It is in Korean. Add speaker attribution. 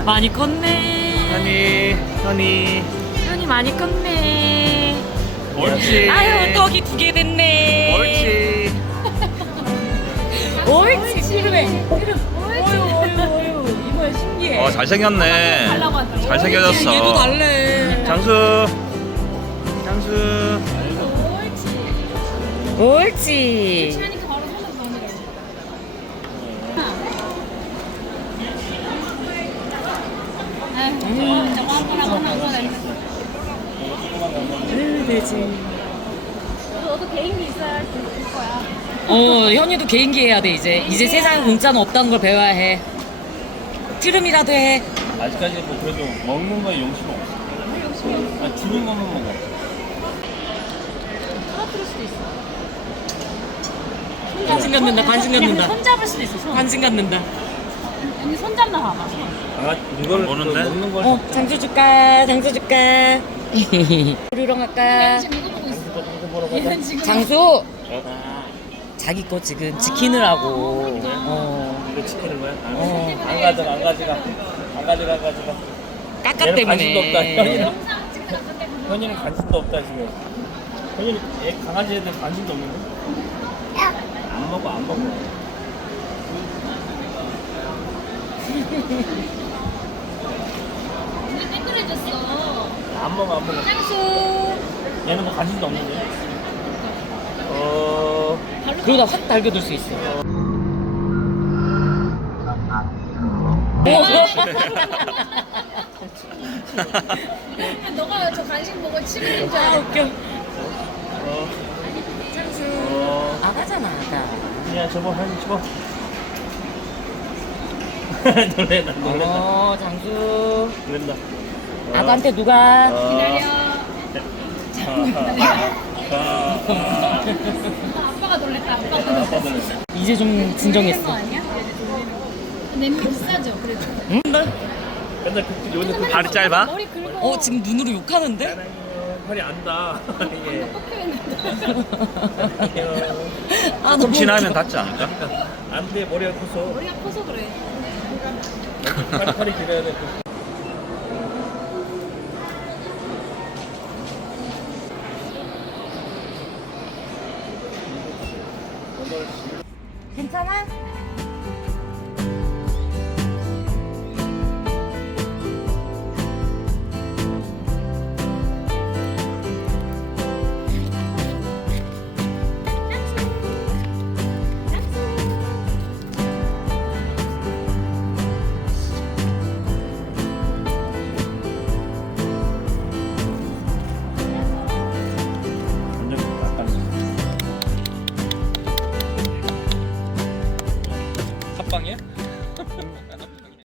Speaker 1: 많이 컸네. 현이 많이 컸네.
Speaker 2: 옳지.
Speaker 1: 아유 떡이 2개 됐네.
Speaker 2: 옳지.
Speaker 1: 옳지. 그러네. 어유 이번에 신기해.
Speaker 2: 잘생겼네. 잘생겨졌어.
Speaker 1: 얘도 달래.
Speaker 2: 장수.
Speaker 1: 옳지. 되지.
Speaker 3: 너도 개인기 있어야 될 거야.
Speaker 1: 현이도 개인기 해야 돼 이제. 이제 세상에 공짜는 없다는 걸 배워야 해. 트름이라도 해.
Speaker 4: 아직까지 뭐 그래도 먹는 거에 용심은 없어. 아니, 주는 것만 먹어.
Speaker 3: 떨어뜨릴 수도 있어.
Speaker 1: 관심 갖는다. 관심 갖는다.
Speaker 3: 손 잡을 수도 있어. 손.
Speaker 1: 관심 갖는다.
Speaker 3: 언니 손 잡나 봐봐. 손.
Speaker 4: 아, 이걸
Speaker 2: 먹는데?
Speaker 4: 먹는 걸.
Speaker 1: 장수 줄까? 장수 줄까? 우리랑 갈까?
Speaker 3: 지금 이거 보고 있어.
Speaker 4: 보러 가자.
Speaker 3: 얘는 지금
Speaker 1: 장수
Speaker 4: 아,
Speaker 1: 자기 거 지금 지키느라고.
Speaker 4: 이거 지키는 거야?
Speaker 1: 어.
Speaker 4: 안 가져가.
Speaker 1: 까까
Speaker 4: 얘는 관심도 없다.
Speaker 1: 때문에.
Speaker 3: 영상 찍는 거 때문에.
Speaker 4: 현이는 관심도 없다 지금. 현이는 강아지 애들 관심도 없는데? 안 먹어.
Speaker 3: 언니 땡그레졌어.
Speaker 4: 안 먹어.
Speaker 3: 장수.
Speaker 4: 얘는 뭐 관심도 없는데?
Speaker 1: 그러다 확 달겨들 수 있어.
Speaker 3: 너가 저 간식 먹어 치밀인 줄 알아.
Speaker 1: 웃겨.
Speaker 3: 장수.
Speaker 1: 아가잖아, 아가.
Speaker 4: 야, 저거 현이 집어. 놀랬다.
Speaker 1: 장수.
Speaker 4: 놀랬다.
Speaker 1: 아가한테 누가?
Speaker 3: 기다려. 아빠가 놀랬다. 아빠가 놀랬어.
Speaker 1: 이제 좀
Speaker 3: 놀리는 거
Speaker 1: 진정했어.
Speaker 3: 아니야? 냄비 비싸죠? 그래도.
Speaker 1: 응?
Speaker 4: 맨날 여기서
Speaker 2: 다리 짧아?
Speaker 3: 머리 긁어.
Speaker 1: 지금 눈으로 욕하는데?
Speaker 4: 팔이 안다. 이게.
Speaker 1: 아,
Speaker 2: 좀
Speaker 1: 너무
Speaker 2: 지나면 닿지 않을까?
Speaker 4: 안 돼, 머리가 커서.
Speaker 3: 머리가 커서 그래.
Speaker 4: 팔이 길어야 돼.
Speaker 1: 괜찮아?
Speaker 4: 완전 깜깜해. 합방이야?